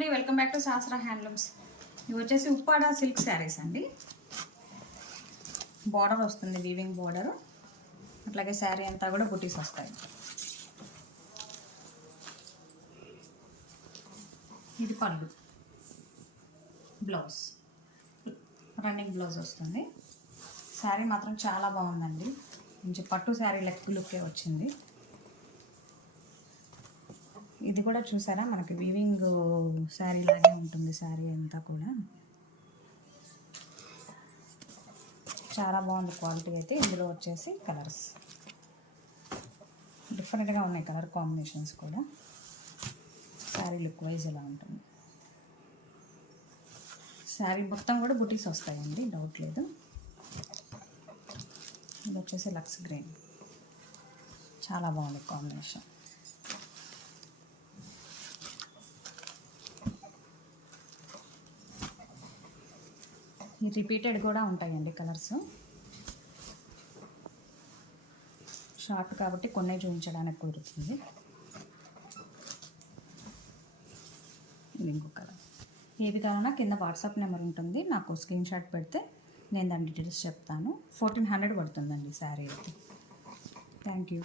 అండి, welcome back to శాస్త్ర handlooms. ఇవి వచ్చేసి ఉప్పాడ సిల్క్ శారీస్ అండి. బార్డర్ వస్తుంది, వీవింగ్ బార్డర్. అట్లాగే శారీ అంతా కూడా బుటీస్ వస్తాయి. ఇది పళ్ళు, బ్లౌజ్, రన్నింగ్ బ్లౌజ్ వస్తుంది. శారీ మాత్రం చాలా బాగుందండి, మంచి పట్టు శారీ లుక్కే వచ్చింది. ఇది కూడా చూసారా, మనకి వీవింగ్ శారీ లాగే ఉంటుంది. శారీ అంతా కూడా చాలా బాగుంది క్వాలిటీ అయితే. ఇందులో వచ్చేసి కలర్స్ డిఫరెంట్గా ఉన్నాయి, కలర్ కాంబినేషన్స్ కూడా. శారీ లుక్ వైజ్ ఇలా ఉంటుంది. శారీ మొత్తం కూడా బుటీస్ వస్తాయండి, డౌట్ లేదు. ఇది వచ్చేసి లక్స్ గ్రీన్, చాలా బాగుంది కాంబినేషన్. ఈ రిపీటెడ్ కూడా ఉంటాయండి కలర్స్. షార్ట్ కాబట్టి కొన్నే చూపించడానికి కుదురుతుంది. ఇది ఇంకో కలర్. ఏది కావాలన్నా కింద వాట్సాప్ నెంబర్ ఉంటుంది, నాకు స్క్రీన్ షాట్ పెడితే నేను దాని డీటెయిల్స్ చెప్తాను. 1400 పడుతుందండి శారీ అయితే. Thank you.